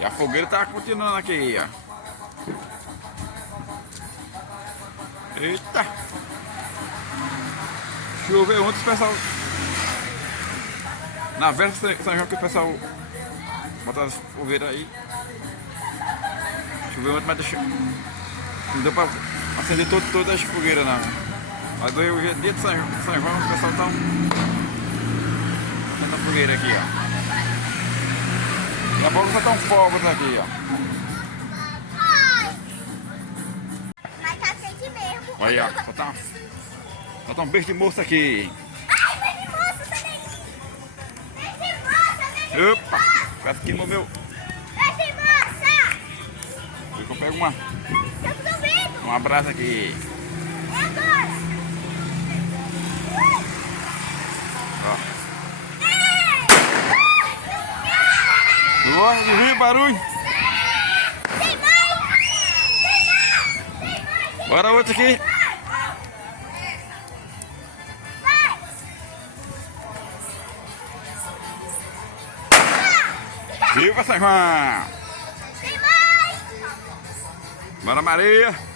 E a fogueira tá continuando aqui, ó. Eita! Choveu ontem, o pessoal. Na véspera de São João que o pessoal bota as fogueiras aí. Choveu ontem, mas deixou. Não deu pra acender todas as fogueiras não. Mas hoje é dia de São João, o pessoal tá acendendo a fogueira aqui, ó. Daqui a pouco só tá um fogo aqui, ó. Mas tá quente mesmo. Olha, ó, só tá um beijo de moço aqui. Ai, beijo de moça, sai daí. Beijo de moça, beijo de moça. Opa! Quase que moveu. Beijo de moça. Deixa eu pegar Estamos ouvindo. um abraço aqui. É agora. Ó. Gosta de ouvir barulho? Tem mais. Tem mais. Bora outro aqui. Viva São João! Tem mais. Bora Maria!